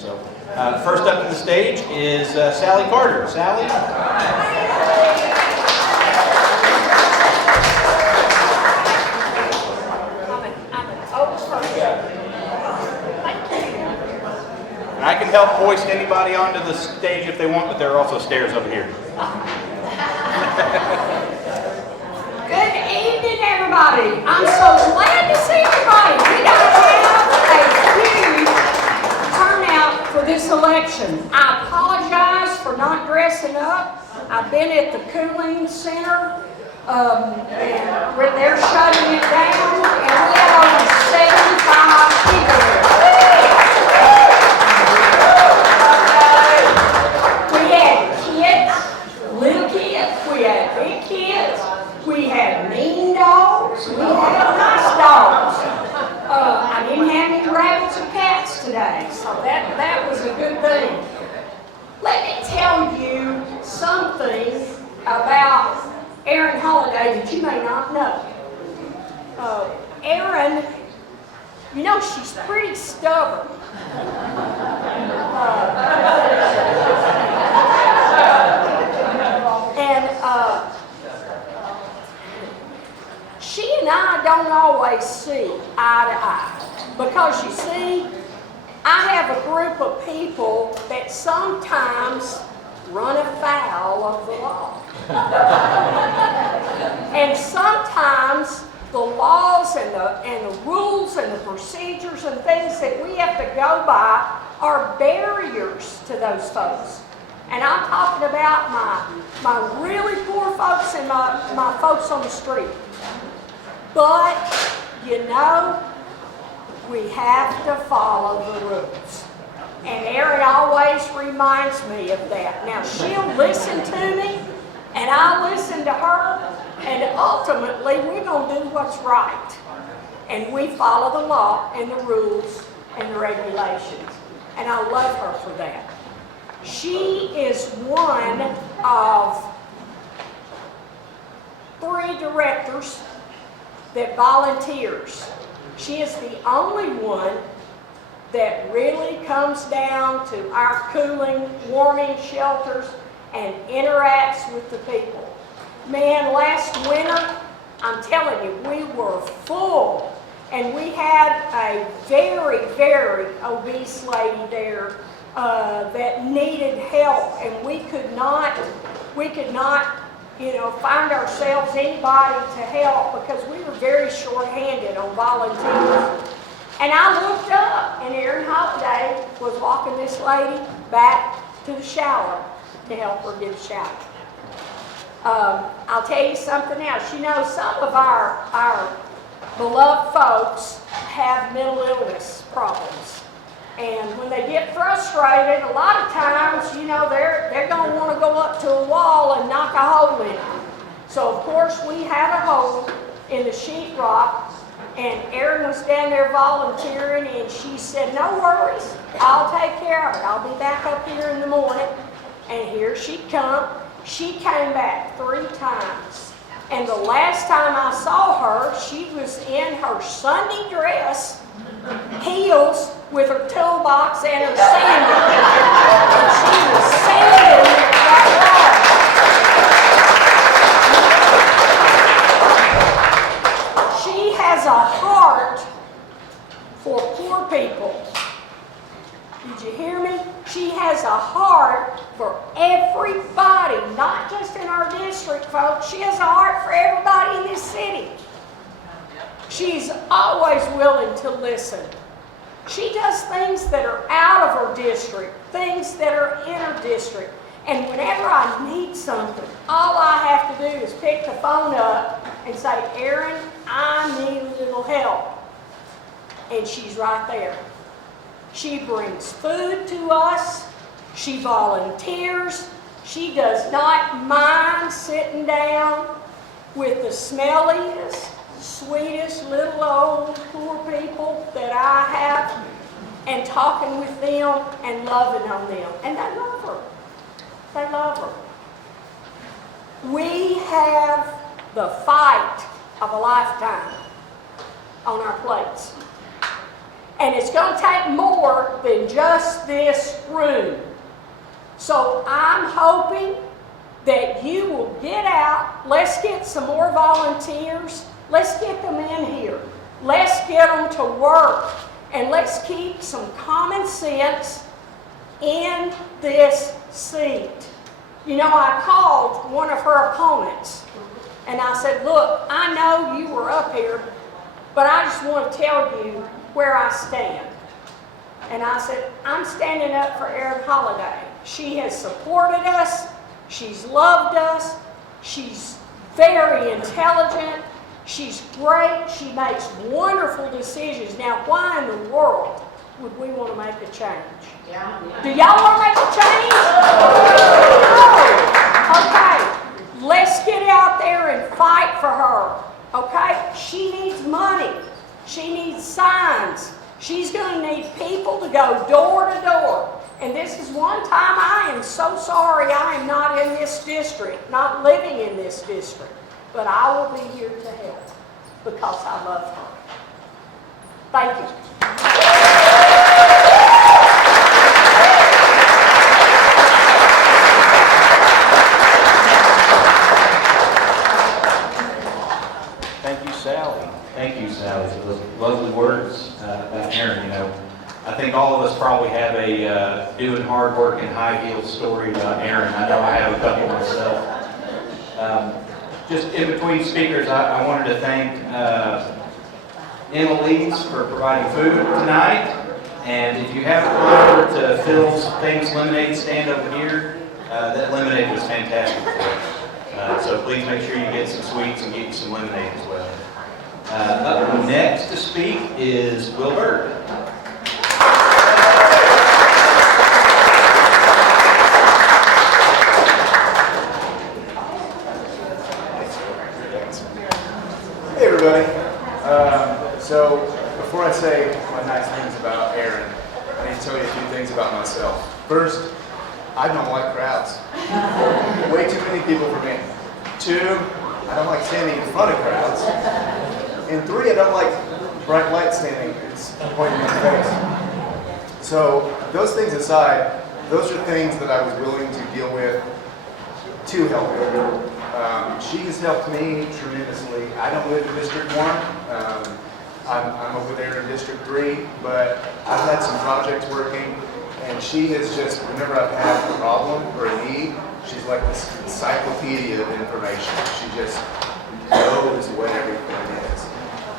So first up to the stage is Sally Carter. Sally? And I can help hoist anybody onto the stage if they want, but there are also stairs over here. Good evening, everybody. I'm so glad to see everybody. We don't have a huge turnout for this election. I apologize for not dressing up. I've been at the cooling center, and they're shutting it down, and we have over 75 people here. We had kids, little kids, we had big kids, we had mean dogs, we had nice dogs. I didn't have any rabbits or cats today, so that was a good thing. Let me tell you something about Erin Holliday that you may not know. Erin, you know, she's pretty stubborn. She and I don't always see eye to eye. Because you see, I have a group of people that sometimes run afoul of the law. And sometimes the laws and the rules and the procedures and things that we have to go by are barriers to those folks. And I'm talking about my really poor folks and my folks on the street. But, you know, we have to follow the rules. And Erin always reminds me of that. Now, she'll listen to me, and I'll listen to her, and ultimately, we're going to do what's right. And we follow the law and the rules and the regulations. And I love her for that. She is one of 3 directors that volunteers. She is the only one that really comes down to our cooling, warming shelters and interacts with the people. Man, last winter, I'm telling you, we were full. And we had a very, very obese lady there that needed help. And we could not, find ourselves anybody to help because we were very short-handed on volunteers. And I looked up, and Erin Holliday was walking this lady back to the shower to help her get a shower. I'll tell you something else. You know, some of our beloved folks have mental illness problems. And when they get frustrated, a lot of times, you know, they're going to want to go up to a wall and knock a hole in it. So, of course, we had a hole in the sheetrock. And Erin was down there volunteering, and she said, no worries, I'll take care of it. I'll be back up here in the morning. And here she come. She came back 3 times. And the last time I saw her, she was in her Sunday dress, heels, with her toolbox and her sandals. And she was sanding that wall. She has a heart for poor people. Did you hear me? She has a heart for everybody, not just in our district, folks. She has a heart for everybody in this city. She's always willing to listen. She does things that are out of her district, things that are in her district. And whenever I need something, all I have to do is pick the phone up and say, Erin, I need a little help. And she's right there. She brings food to us. She volunteers. She does not mind sitting down with the smelliest, sweetest little old poor people that I have and talking with them and loving on them. And they love her. They love her. We have the fight of a lifetime on our plates. And it's going to take more than just this room. So I'm hoping that you will get out. Let's get some more volunteers. Let's get them in here. Let's get them to work. And let's keep some common sense in this seat. You know, I called one of her opponents and I said, look, I know you were up here, but I just want to tell you where I stand. And I said, I'm standing up for Erin Holliday. She has supported us. She's loved us. She's very intelligent. She's great. She makes wonderful decisions. Now, why in the world would we want to make a change? Yeah. Do y'all want to make a change? No. Okay. Let's get out there and fight for her. Okay? She needs money. She needs signs. She's going to need people to go door to door. And this is one time I am so sorry I am not in this district, not living in this district. But I will be here to help because I love her. Thank you. Thank you, Sally. Thank you, Sally, for those lovely words about Erin. You know, I think all of us probably have a doing hard work and high heels story about Erin. I know I have a couple myself. Just in between speakers, I wanted to thank Emma Leeds for providing food tonight. And if you haven't gone over to Phil's Famous Lemonade stand over here, that lemonade was fantastic for us. So please make sure you get some sweets and get you some lemonade as well. Up next to speak is Will Bird. Hey everybody. So before I say my nice things about Erin, I need to tell you a few things about myself. First, I don't like crowds. Way too many people for me. 2, I don't like standing in front of crowds. And 3, I don't like bright light standing. It's pointing in the face. So those things aside, those are things that I was willing to deal with to help her. She has helped me tremendously. I don't live in District 1. I'm over there in District 3, but I've had some projects working, and she has just, whenever I've had a problem or a need, she's like this encyclopedia of information. She just knows what everything is.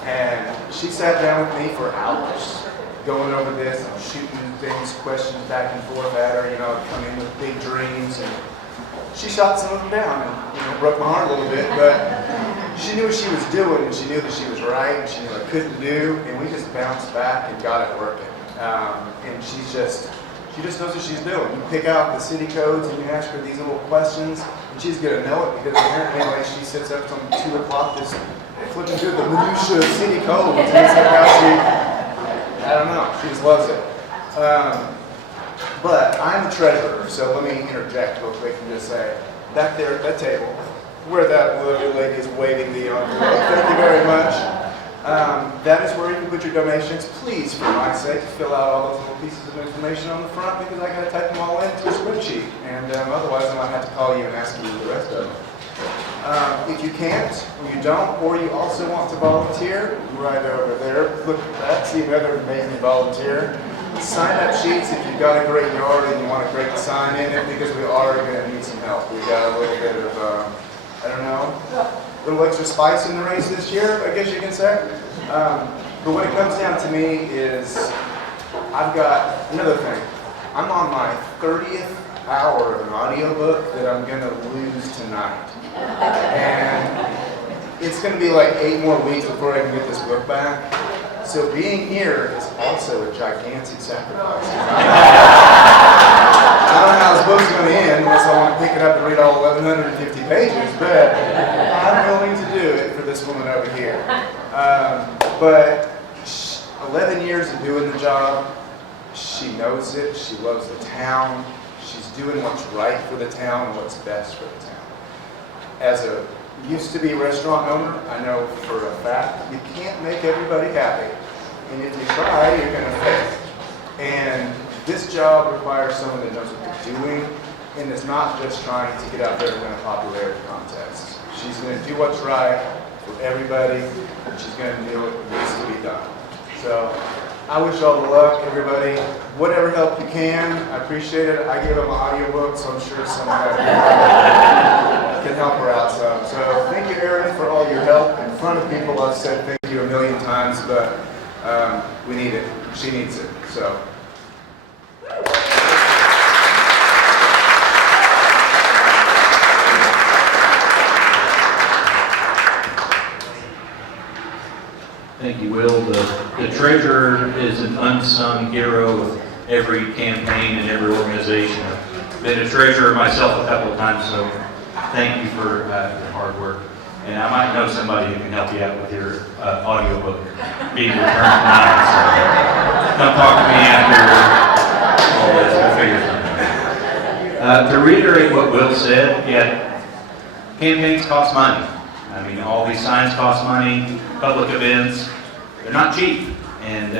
And she sat down with me for hours, going over this and shooting things, questions back and forth at her. You know, I'd come in with big dreams, and she shot some of them down and, broke my heart a little bit, but she knew what she was doing, and she knew that she was right, and she knew I couldn't do, and we just bounced back and got it working. And she just knows what she's doing. You pick out the city codes and you ask her these little questions, and she's going to know it because apparently like, she sits up from 2 o'clock just flipping through the minutia of city codes. And it's like how I don't know, she just loves it. But I'm the treasurer, so let me interject real quick and just say, back there at that table, where that lovely lady is waving the envelope, thank you very much. That is where you can put your donations. Please, for my sake, fill out all those little pieces of information on the front because I got to type them all into a spreadsheet. And otherwise, I might have to call you and ask you the rest of them. If you can't, or you don't, or you also want to volunteer, right over there, look at that, see another amazing volunteer. Sign-up sheets if you've got a great yard and you want a great sign in it because we are going to need some help. We've got a little bit of, I don't know, a little extra spice in the race this year, I guess you can say. But what it comes down to me is I've got another thing. I'm on my 30th hour of an audiobook that I'm going to lose tonight. And it's going to be like 8 more weeks before I can get this book back. So being here is also a gigantic sacrifice. I don't know how this book's going to end unless I want to pick it up and read all 1,150 pages, but I'm willing to do it for this woman over here. But 11 years of doing the job, she knows it, she loves the town, she's doing what's right for the town and what's best for the town. As a used to be restaurant owner, I know for a fact you can't make everybody happy. And if you try, you're going to fail. And this job requires someone that knows what they're doing and is not just trying to get out there and win a popularity contest. She's going to do what's right for everybody, and she's going to do what needs to be done. So I wish you all the luck, everybody. Whatever help you can, I appreciate it. I gave them an audiobook, so I'm sure some of that can help her out some. So thank you, Erin, for all your help. In front of people, I've said thank you a million times, but we need it. She needs it. So. Thank you, Will. The treasurer is an unsung hero of every campaign and every organization. I've been a treasurer myself a couple of times, so thank you for your hard work. And I might know somebody who can help you out with your audiobook being returned tonight. So come talk to me after all this. We'll figure something out. To reiterate what Will said, yeah, campaigns cost money. I mean, all these signs cost money, public events, they're not cheap. And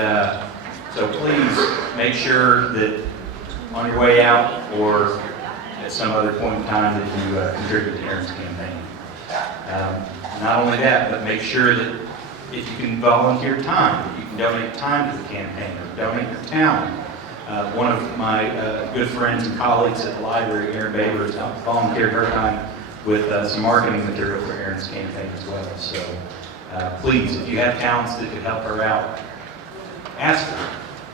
so please make sure that on your way out or at some other point in time that you contribute to Erin's campaign. Not only that, but make sure that if you can volunteer time, that you can donate time to the campaign or donate your talent. One of my good friends and colleagues at the library, Erin Baber, has volunteered her time with some marketing material for Erin's campaign as well. So please, if you have talents that could help her out, ask her.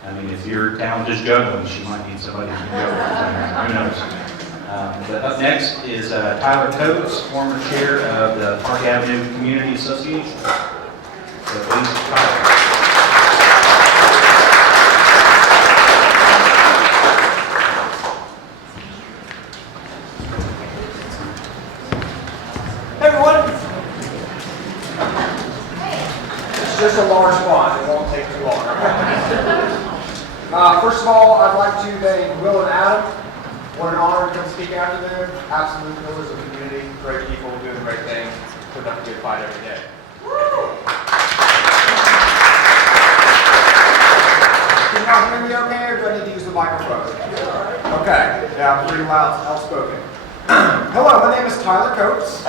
I mean, if your talent is juggling, she might need somebody who can juggle. Who knows? But up next is Tyler Coates, former chair of the Park Avenue Community Association. So please, Tyler. Just a large font, it won't take too long. First of all, I'd like to thank Will and Adam. What an honor to come speak after them. Absolute pillars of the community, great people doing great things, putting up a good fight every day. Can y'all hear me okay, or do I need to use the microphone? Okay, yeah, I'm pretty loud, outspoken. Hello, my name is Tyler Coates.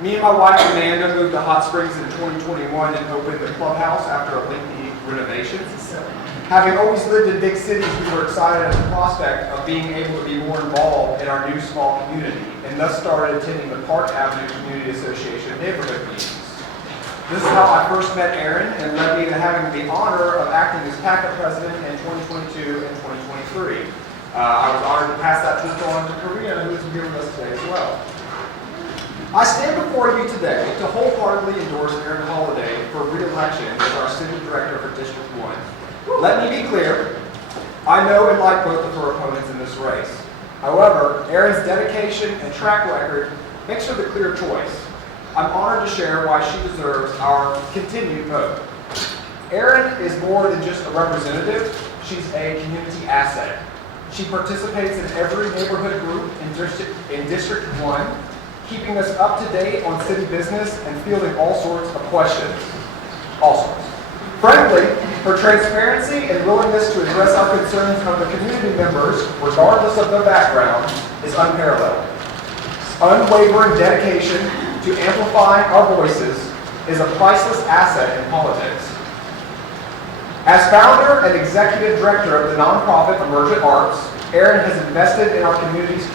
Me and my wife Amanda moved to Hot Springs in 2021 and opened the clubhouse after a lengthy renovation. Having always lived in big cities, we were excited at the prospect of being able to be more involved in our new small community, and thus started attending the Park Avenue Community Association neighborhood meetings. This is how I first met Erin and led me to having the honor of acting as PACA president in 2022 and 2023. I was honored to pass that torch on to Karina, who is here with us today as well. I stand before you today to wholeheartedly endorse Erin Holliday for re-election as our city director for District 1. Let me be clear, I know and like both of her opponents in this race. However, Erin's dedication and track record makes her the clear choice. I'm honored to share why she deserves our continued vote. Erin is more than just a representative, she's a community asset. She participates in every neighborhood group in District 1, keeping us up to date on city business and fielding all sorts of questions. All sorts. Frankly, her transparency and willingness to address our concerns of the community members, regardless of their background, is unparalleled. Unwavering dedication to amplifying our voices is a priceless asset in politics. As founder and executive director of the nonprofit Emergent Arts, Erin has invested in our community's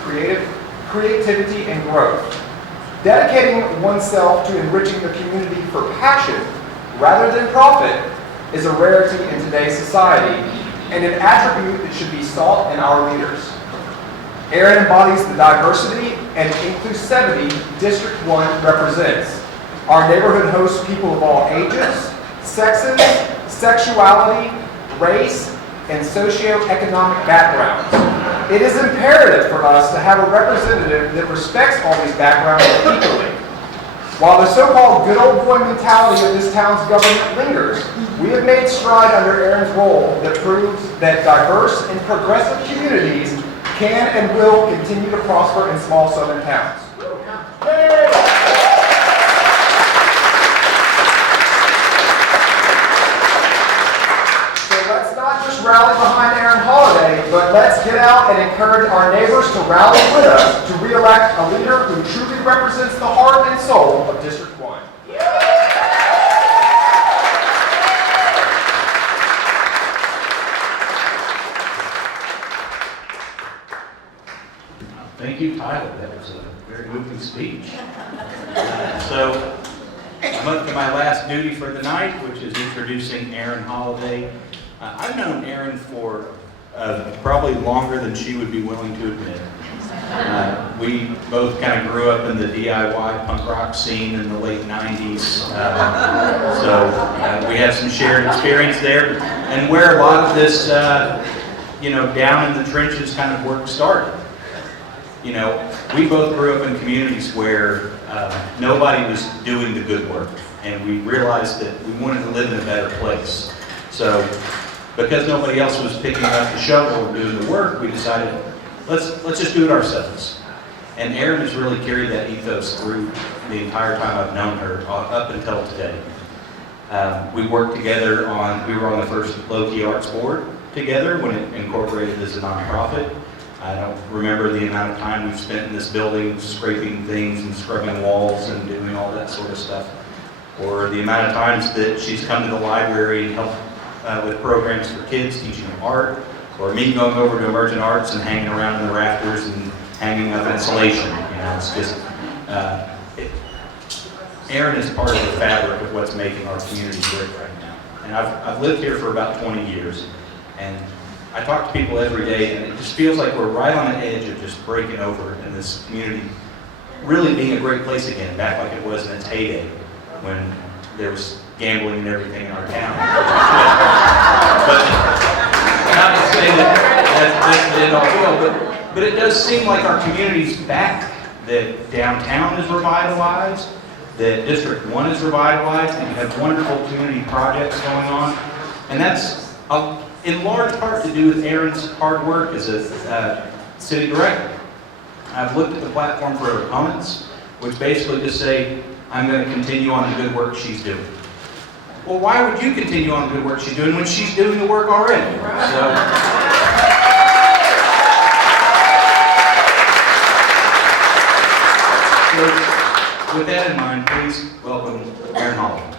creativity and growth. Dedicating oneself to enriching the community for passion rather than profit is a rarity in today's society and an attribute that should be sought in our leaders. Erin embodies the diversity and inclusivity District 1 represents. Our neighborhood hosts people of all ages, sexes, sexuality, race, and socioeconomic backgrounds. It is imperative for us to have a representative that respects all these backgrounds equally. While the so-called good old boy mentality of this town's government lingers, we have made stride under Erin's role that proves that diverse and progressive communities can and will continue to prosper in small southern towns. rally behind Erin Holliday, but let's get out and encourage our neighbors to rally with us to re-elect a leader who truly represents the heart and soul of District 1. Thank you, Tyler. That was a very moving speech. So I'm up to my last duty for the night, which is introducing Erin Holliday. I've known Erin for probably longer than she would be willing to admit. We both kind of grew up in the DIY punk rock scene in the late 90s. So we have some shared experience there. And where a lot of this, down in the trenches kind of work started. We both grew up in communities where nobody was doing the good work, and we realized that we wanted to live in a better place. So, because nobody else was picking up the shovel and doing the work, we decided, let's just do it ourselves. And Erin has really carried that ethos through the entire time I've known her, up until today. We worked together we were on the first Low-Key Arts Board together when it incorporated as a nonprofit. I don't remember the amount of time we've spent in this building scraping things and scrubbing walls and doing all that sort of stuff. Or the amount of times that she's come to the library and helped with programs for kids, teaching them art. Or me going over to Emergent Arts and hanging around in the rafters and hanging up insulation. It's just, Erin is part of the fabric of what's making our community great right now. And I've lived here for about 20 years. And I talk to people every day, and it just feels like we're right on the edge of just breaking over in this community really being a great place again, back like it was in its heyday when there was gambling and everything in our town. But not to say that's the end all be all, but it does seem like our community's back, that downtown is revitalized, that District 1 is revitalized, and we have wonderful community projects going on. And that's in large part to do with Erin's hard work as a city director. I've looked at the platform for her comments, which basically just say, I'm going to continue on the good work she's doing. Well, why would you continue on the good work she's doing when she's doing the work already? So with that in mind, please welcome Erin Holliday.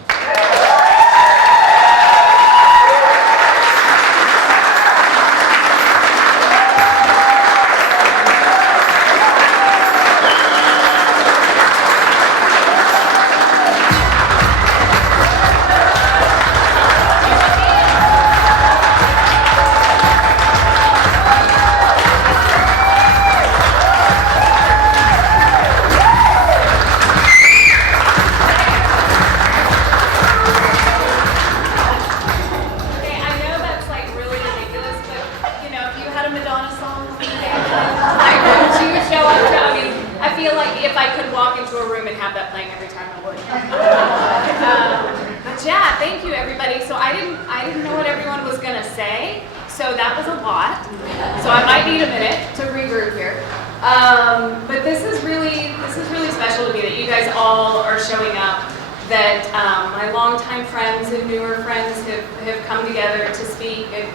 But this is really special to me that you guys all are showing up, that my longtime friends and newer friends have come together to speak. And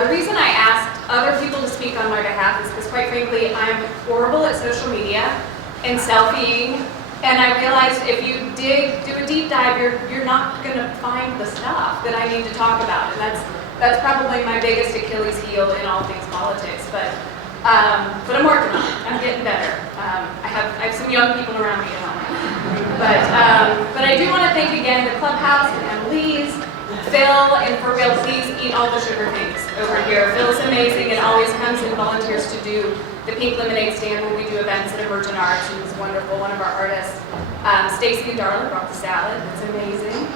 the reason I asked other people to speak on my behalf is because, quite frankly, I'm horrible at social media and selfieing. And I realized if you do a deep dive, you're not going to find the stuff that I need to talk about. And that's probably my biggest Achilles heel in all things politics. But I'm working on it. I'm getting better. I have some young people around me at home. But I do want to thank again the clubhouse and Emily's, Phil, and for real, please eat all the sugar things over here. Phil's amazing and always comes and volunteers to do the pink lemonade stand when we do events at Emergent Arts. He was wonderful, one of our artists. Stacy and Darla brought the salad. It's amazing.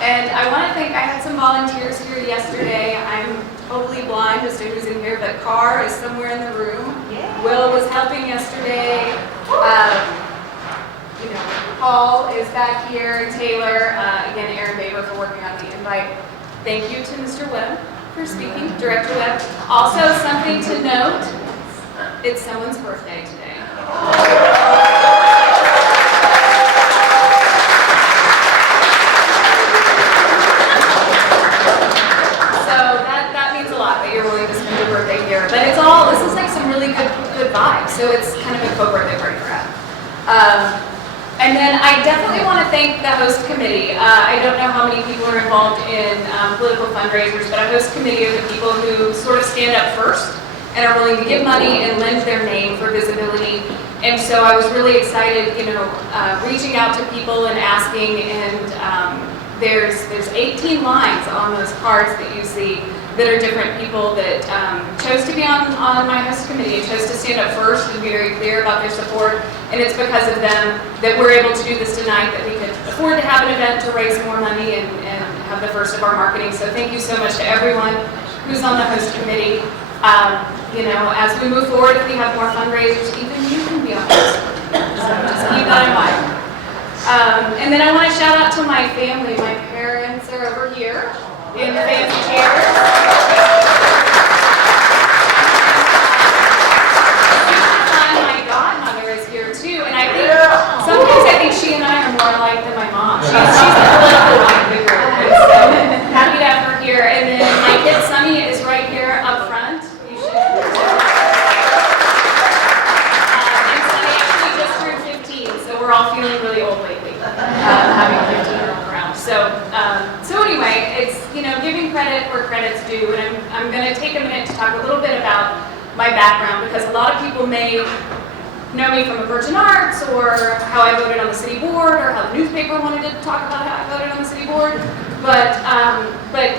And I want to thank, I had some volunteers here yesterday. I'm totally blind as to who's in here, but Carr is somewhere in the room. Yeah. Will was helping yesterday. Paul is back here. Taylor, again, Erin Baber for working on the invite. Thank you to Mr. Webb for speaking, Director Webb. Also, something to note, it's someone's birthday today. So birthday here, but this is like some really good vibes. So it's kind of a co-birthday party for us. And then I definitely want to thank the host committee. I don't know how many people are involved in political fundraisers, but a host committee are the people who sort of stand up first and are willing to give money and lend their name for visibility. And so I was really excited, reaching out to people and asking, and there's 18 lines on those cards that you see that are different people that chose to be on my host committee, chose to stand up first and be very clear about their support. And it's because of them that we're able to do this tonight, that we could afford to have an event to raise more money and have the first of our marketing. So thank you so much to everyone who's on the host committee. As we move forward, if we have more fundraisers, even you can be on the host committee. So just keep that in mind. And then I want to shout out to my family. My parents are over here in the fancy chairs. Sometimes I think she and I are more alike than my mom. She's the political one of the group. And so happy to have her here. And then my kid Sunny is right here up front. You should. And Sunny actually just turned 15, so we're all feeling really old lately, having a 15-year-old around. So anyway, it's giving credit where credit's due, and I'm going to take a minute to talk a little bit about my background, because a lot of people may know me from a Virgin Arts, or how I voted on the city board, or how the newspaper wanted to talk about how I voted on the city board, but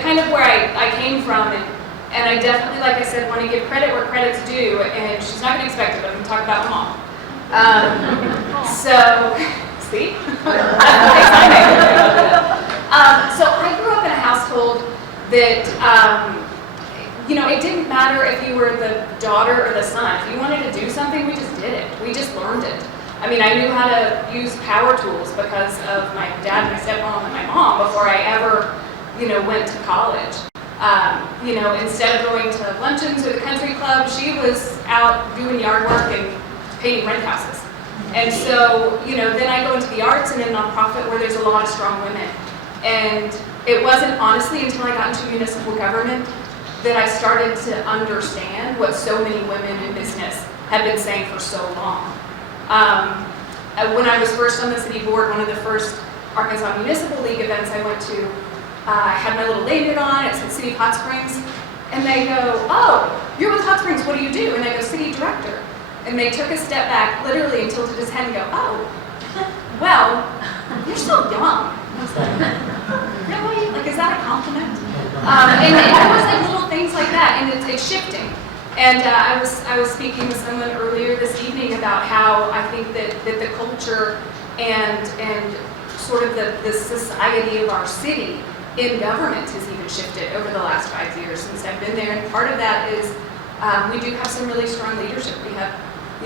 kind of where I came from, and I definitely, like I said, want to give credit where credit's due, and she's not going to expect it, but I'm going to talk about my mom. See? So I grew up in a household that, it didn't matter if you were the daughter or the son. If you wanted to do something, we just did it. We just learned it. I mean, I knew how to use power tools because of my dad, my stepmom, and my mom before I ever, went to college. Instead of going to luncheons or the country club, she was out doing yard work and painting rent houses. And so, then I go into the arts and in a nonprofit where there's a lot of strong women. And it wasn't honestly until I got into municipal government that I started to understand what so many women in business have been saying for so long. When I was first on the city board, one of the first Arkansas Municipal League events I went to, I had my little lanyard on, it said City of Hot Springs, and they go, "Oh, you're with Hot Springs, what do you do?" And I go, "City Director." And they took a step back, literally, and tilted his head and go, "Oh, well, you're still young." I was like, "Really? Like, is that a compliment?" And it was like little things like that, and it's shifting. And I was speaking with someone earlier this evening about how I think that the culture and sort of the society of our city in government has even shifted over the last 5 years since I've been there. And part of that is we do have some really strong leadership. We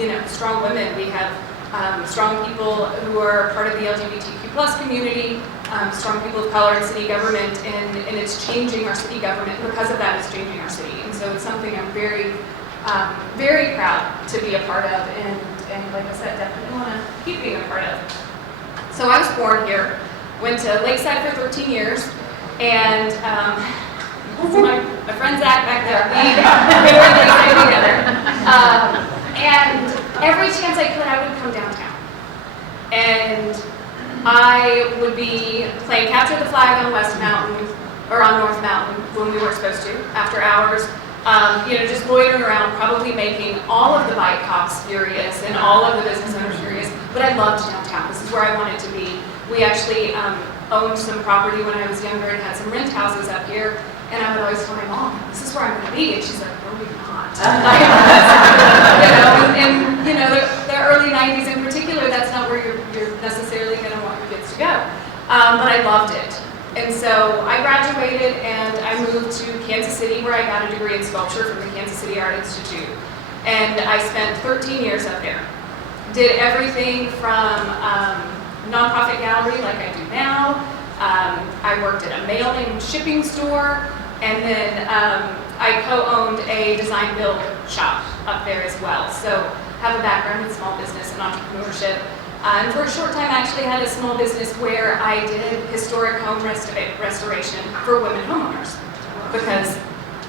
have strong women. We have strong people who are part of the LGBTQ+ community. Strong people of color in city government, and it's changing our city government. Because of that, it's changing our city. And so it's something I'm very, very proud to be a part of, and like I said, definitely want to keep being a part of. So I was born here, went to Lakeside for 13 years, and my friend Zach back there, we were in Lakeside together. And every chance I could, I would come downtown. And I would be playing capture the flag on West Mountain, or on North Mountain when we weren't supposed to, after hours. Just loitering around, probably making all of the bike cops furious and all of the business owners furious. But I loved downtown. This is where I wanted to be. We actually owned some property when I was younger and had some rent houses up here. And I would always tell my mom, "This is where I'm going to be." And she's like, "No, you're not." The early 90s in particular, that's not where you're necessarily going to want your kids to go. But I loved it. And so I graduated and I moved to Kansas City, where I got a degree in sculpture from the Kansas City Art Institute. And I spent 13 years up there. Did everything from nonprofit gallery like I do now. I worked at a mail and shipping store, and then I co-owned a design build shop up there as well. So have a background in small business and entrepreneurship. And for a short time, I actually had a small business where I did historic home restoration for women homeowners. Because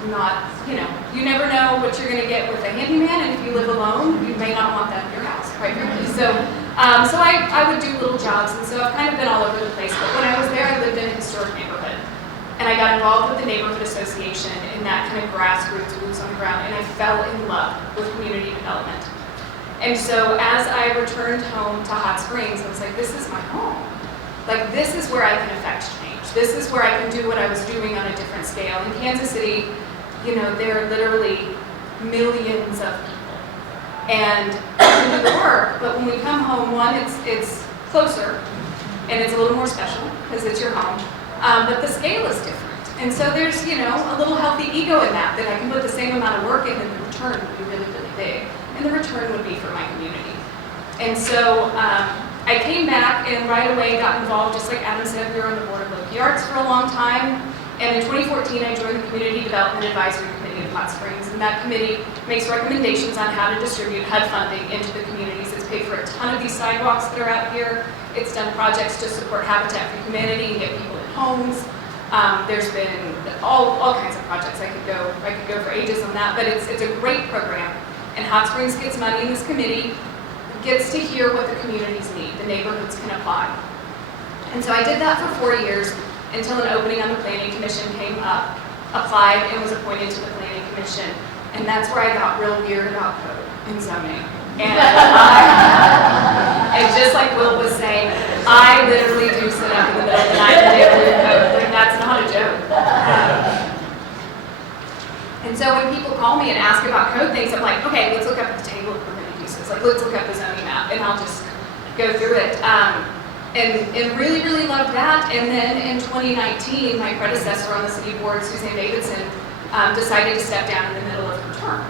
not, you never know what you're going to get with a handyman, and if you live alone, you may not want that in your house, quite frankly. So I would do little jobs, and so I've kind of been all over the place. But when I was there, I lived in a historic neighborhood, and I got involved with the neighborhood association in that kind of grassroots, boots on the ground, and I fell in love with community development. And so as I returned home to Hot Springs, I was like, this is my home. Like, this is where I can affect change. This is where I can do what I was doing on a different scale. In Kansas City, there are literally millions of people. And we can do the work, but when we come home, one, it's closer, and it's a little more special, because it's your home. But the scale is different. And so there's, a little healthy ego in that I can put the same amount of work in, and the return would be really, really big. And the return would be for my community. And so I came back and right away got involved, just like Adam said, we were on the board of Loki Arts for a long time. And in 2014, I joined the Community Development Advisory Committee of Hot Springs. And that committee makes recommendations on how to distribute HUD funding into the communities. It's paid for a ton of these sidewalks that are out here. It's done projects to support Habitat for Humanity and get people in homes. There's been all kinds of projects. I could go for ages on that, but it's a great program. And Hot Springs gets money in this committee, gets to hear what the communities need, the neighborhoods can apply. And so I did that for 4 years until an opening on the Planning Commission came up, applied, and was appointed to the Planning Commission. And that's where I got real weird about code and zoning. And and just like Will was saying, I literally do sit up in the middle of the night and do code. Like, that's not a joke. And so when people call me and ask about code things, I'm like, okay, let's look up the table of permitted uses. Like, let's look up the zoning map, and I'll just go through it. And really, really loved that. And then in 2019, my predecessor on the city board, Suzanne Davidson, decided to step down in the middle of her term.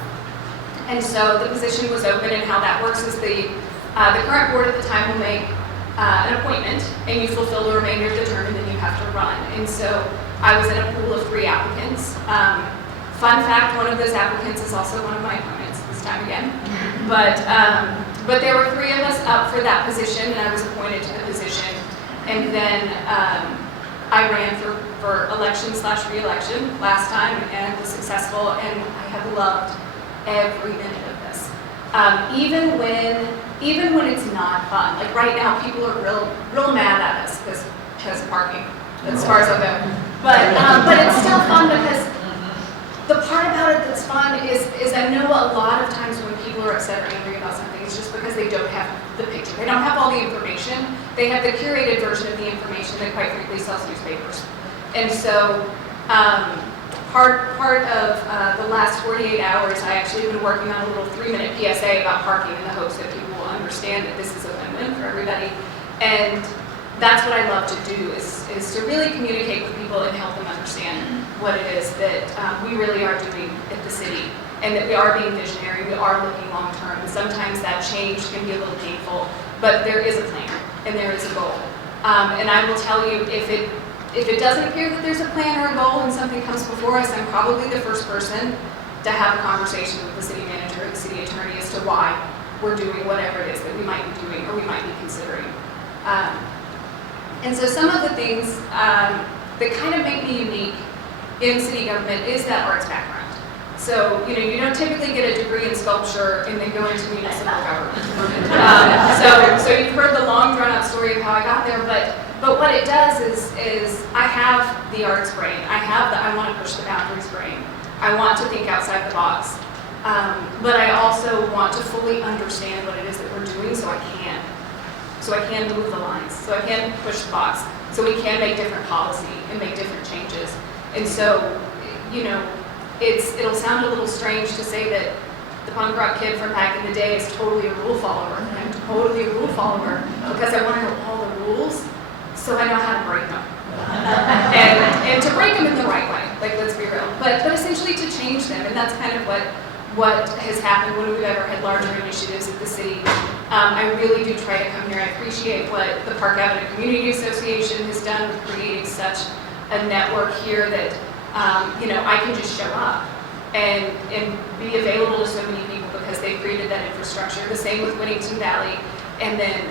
And so the position was open, and how that works is the current board at the time will make an appointment, and you fulfill the remainder of the term, and then you have to run. And so I was in a pool of 3 applicants. Fun fact, one of those applicants is also one of my opponents this time again. But there were 3 of us up for that position, and I was appointed to the position. And then I ran for election/re-election last time and was successful, and I have loved every minute of this. Even when it's not fun. Like right now, people are real mad at us because of parking, as far as I go. But it's still fun because the part about it that's fun is I know a lot of times when people are upset or angry about something, it's just because they don't have the picture. They don't have all the information. They have the curated version of the information that quite frankly sells newspapers. And so part of the last 48 hours, I actually have been working on a little 3-minute PSA about parking in the hopes that people will understand that this is a win-win for everybody. And that's what I love to do, is to really communicate with people and help them understand what it is that we really are doing at the city, and that we are being visionary, we are looking long-term. And sometimes that change can be a little painful, but there is a plan and there is a goal. And I will tell you, if it doesn't appear that there's a plan or a goal and something comes before us, I'm probably the first person to have a conversation with the city manager or the city attorney as to why we're doing whatever it is that we might be doing or we might be considering. And so some of the things that kind of make me unique in city government is that arts background. So, you don't typically get a degree in sculpture and then go into municipal government. So you've heard the long drawn out story of how I got there, but what it does is I have the arts brain. I want to push the boundaries brain. I want to think outside the box. But I also want to fully understand what it is that we're doing so I can move the lines, so I can push the box, so we can make different policy and make different changes. And so, it'll sound a little strange to say that the punk rock kid from back in the day is totally a rule follower. I'm totally a rule follower because I want to know all the rules so I know how to break them. and to break them in the right way, like, let's be real. But essentially to change them, and that's kind of what has happened when we've ever had larger initiatives at the city. I really do try to come here. I appreciate what the Park Avenue Community Association has done with creating such a network here that I can just show up and be available to so many people because they've created that infrastructure. The same with Whittington Valley, and then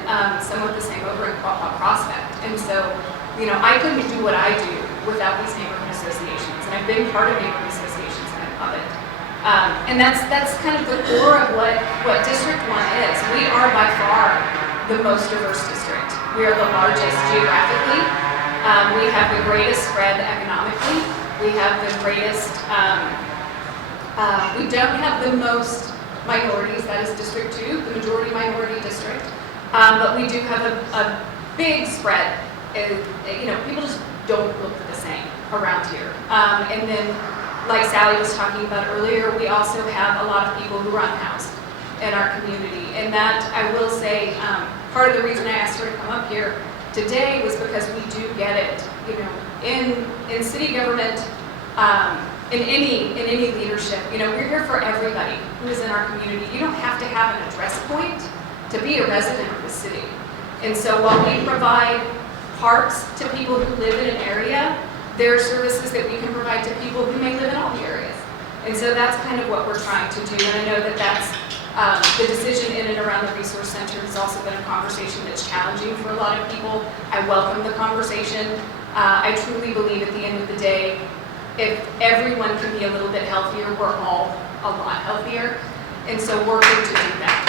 somewhat the same over in Quapaw Prospect. And so, I couldn't do what I do without these neighborhood associations. And I've been part of neighborhood associations of it. And that's kind of the core of what District 1 is. We are by far the most diverse district. We are the largest geographically. We have the greatest spread economically. We have the greatest, we don't have the most minorities, that is District 2, the majority minority district. But we do have a big spread. People just don't look the same around here. And then, like Sally was talking about earlier, we also have a lot of people who are unhoused in our community. And that, I will say, part of the reason I asked her to come up here today was because we do get it. In city government, in any leadership, we're here for everybody who is in our community. You don't have to have an address point to be a resident of the city. And so while we provide parks to people who live in an area, there are services that we can provide to people who may live in all the areas. And so that's kind of what we're trying to do. And I know that that's the decision in and around the resource center has also been a conversation that's challenging for a lot of people. I welcome the conversation. I truly believe at the end of the day, if everyone can be a little bit healthier, we're all a lot healthier. And so working to do that.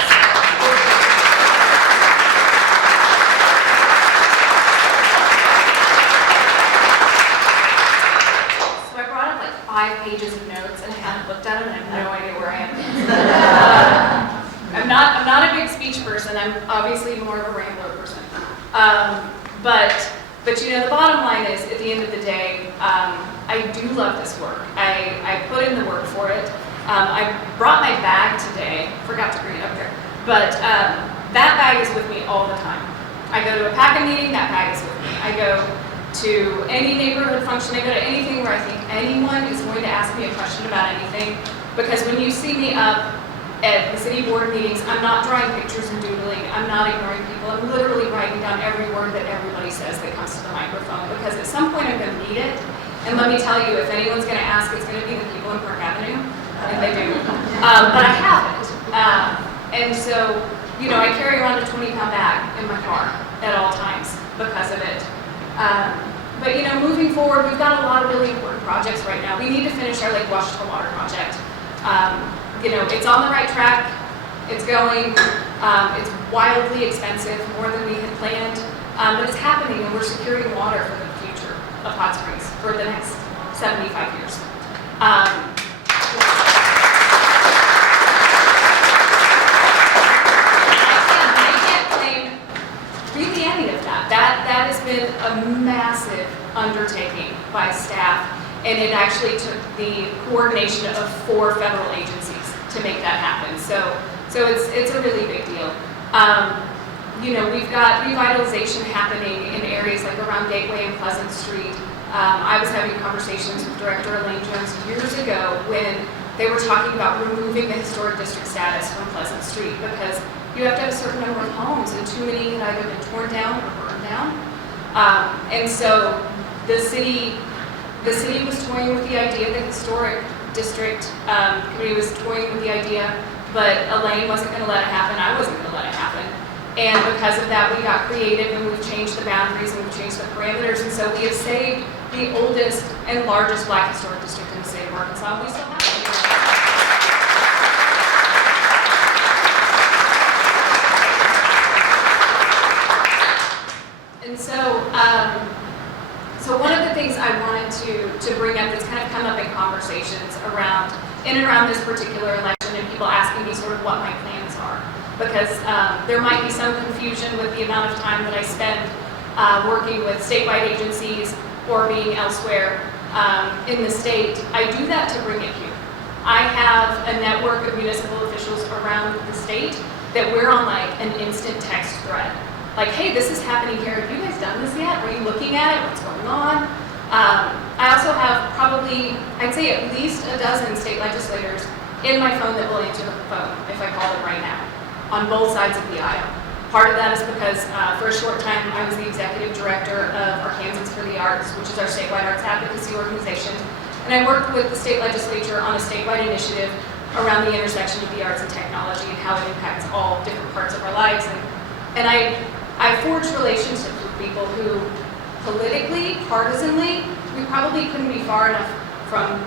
So I brought up like 5 pages of notes and I haven't looked at them and I have no idea where I am. I'm not a big speech person. I'm obviously more of a rambler person. But the bottom line is, at the end of the day, I do love this work. I put in the work for it. I brought my bag today. Forgot to bring it up there. But that bag is with me all the time. I go to a PACA meeting, that bag is with me. I go to any neighborhood function, I go to anything where I think anyone is going to ask me a question about anything. Because when you see me up at the city board meetings, I'm not drawing pictures and doodling. I'm not ignoring people. I'm literally writing down every word that everybody says that comes to the microphone, because at some point I'm going to need it. And let me tell you, if anyone's going to ask, it's going to be the people in Park Avenue, and they do. But I have it. And so, I carry around a 20-pound bag in my car at all times because of it. But moving forward, we've got a lot of really important projects right now. We need to finish our Lake Washita Water project. It's on the right track, it's going, it's wildly expensive, more than we had planned, but it's happening, and we're securing water for the future of Hot Springs for the next 75 years. I can't claim really any of that. That has been a massive undertaking by staff, and it actually took the coordination of 4 federal agencies to make that happen. So it's a really big deal. We've got revitalization happening in areas like around Gateway and Pleasant Street. I was having conversations with Director Elaine Jones years ago when they were talking about removing the historic district status from Pleasant Street, because you have to have a certain number of homes, and too many had either been torn down or burned down. And so the city was toying with the idea, the historic district committee was toying with the idea, but Elaine wasn't going to let it happen. I wasn't going to let it happen. And because of that, we got creative, and we've changed the boundaries, and we've changed the parameters. And so we have saved the oldest and largest Black historic district in the state of Arkansas. We still have it. And so one of the things I wanted to bring up that's kind of come up in conversations in and around this particular election, and people asking me sort of what my plans are, because there might be some confusion with the amount of time that I spend working with statewide agencies or being elsewhere in the state. I do that to bring it here. I have a network of municipal officials around the state that we're on like an instant text thread. Like, hey, this is happening here. Have you guys done this yet? Are you looking at it? What's going on? I also have probably, I'd say at least a dozen state legislators in my phone that will answer the phone if I call them right now, on both sides of the aisle. Part of that is because for a short time I was the executive director of Arkansans for the Arts, which is our statewide arts advocacy organization. And I worked with the state legislature on a statewide initiative around the intersection of the arts and technology and how it impacts all different parts of our lives. And I forged relationships with people who politically, partisanly, we probably couldn't be far enough from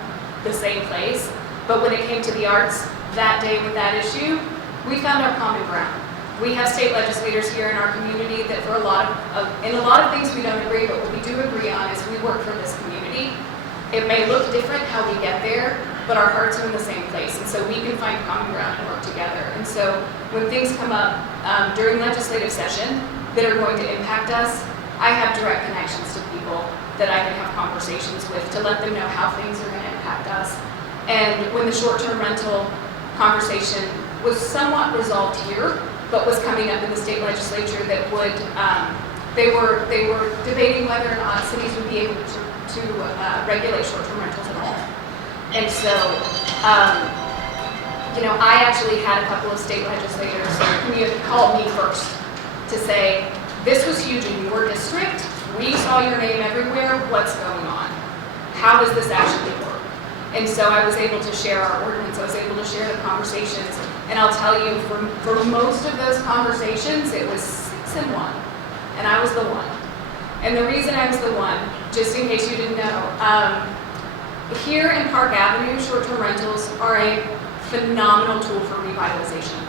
the same place. But when it came to the arts that day with that issue, we found our common ground. We have state legislators here in our community that for in a lot of things we don't agree, but what we do agree on is we work for this community. It may look different how we get there, but our hearts are in the same place, and so we can find common ground and work together. And so when things come up during legislative session that are going to impact us, I have direct connections to people that I can have conversations with to let them know how things are going to impact us. And when the short-term rental conversation was somewhat resolved here, but was coming up in the state legislature that would, they were debating whether or not cities would be able to regulate short-term rentals at all. And so, I actually had a couple of state legislators call me first to say, this was huge in your district. We saw your name everywhere. What's going on? How does this actually work? And so I was able to share our ordinance. I was able to share the conversations. And I'll tell you, for most of those conversations, it was 6-1. And I was the one. And the reason I was the one, just in case you didn't know, here in Park Avenue, short-term rentals are a phenomenal tool for revitalization.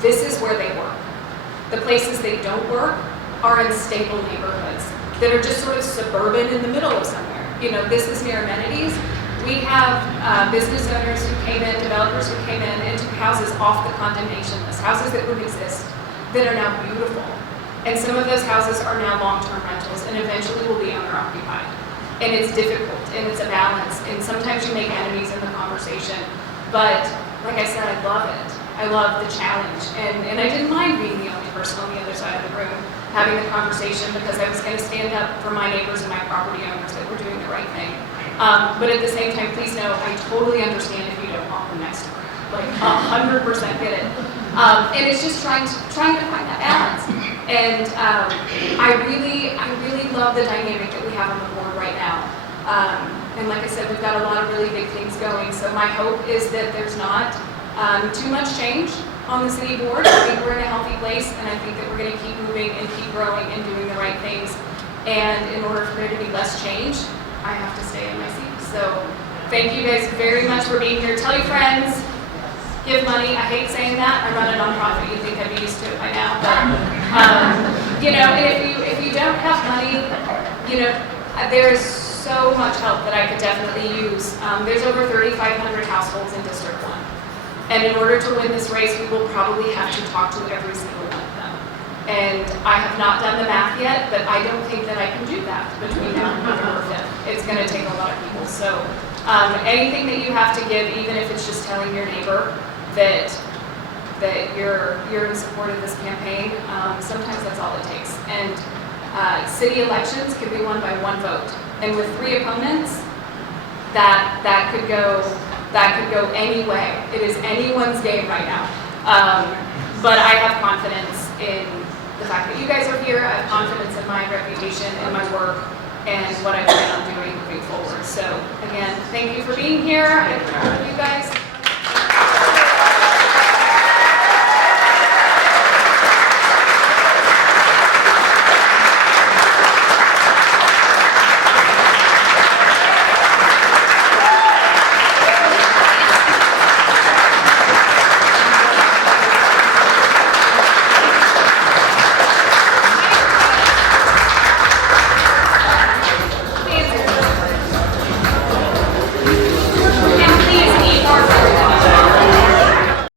This is where they work. The places they don't work are in stable neighborhoods that are just sort of suburban in the middle of somewhere. This is near amenities. We have business owners who came in, developers who came in and took houses off the condemnation list, houses that wouldn't exist, that are now beautiful. And some of those houses are now long-term rentals and eventually will be owner-occupied. And it's difficult, and it's a balance, and sometimes you make enemies in the conversation. But like I said, I love it. I love the challenge, and I didn't mind being the only person on the other side of the room having the conversation because I was going to stand up for my neighbors and my property owners that were doing the right thing. But at the same time, please know, I totally understand if you don't want them next door. Like 100% get it. And it's just trying to find that balance. And I really love the dynamic that we have on the board right now. And like I said, we've got a lot of really big things going. So my hope is that there's not too much change on the city board. I think we're in a healthy place, and I think that we're going to keep moving and keep growing and doing the right things. And in order for there to be less change, I have to stay in my seat. So thank you guys very much for being here. Tell your friends, give money. I hate saying that. I run a nonprofit. You'd think I'd be used to it by now. But, and if you don't have money, there is so much help that I could definitely use. There's over 3,500 households in District 1. And in order to win this race, we will probably have to talk to every single one of them. And I have not done the math yet, but I don't think that I can do that between now and November 5th. It's going to take a lot of people. So anything that you have to give, even if it's just telling your neighbor that you're in support of this campaign, sometimes that's all it takes. And city elections can be won by one vote. And with 3 opponents, that could go any way. It is anyone's game right now. But I have confidence in the fact that you guys are here. I have confidence in my reputation and my work and what I plan on doing moving forward. So again, thank you for being here. I love you guys.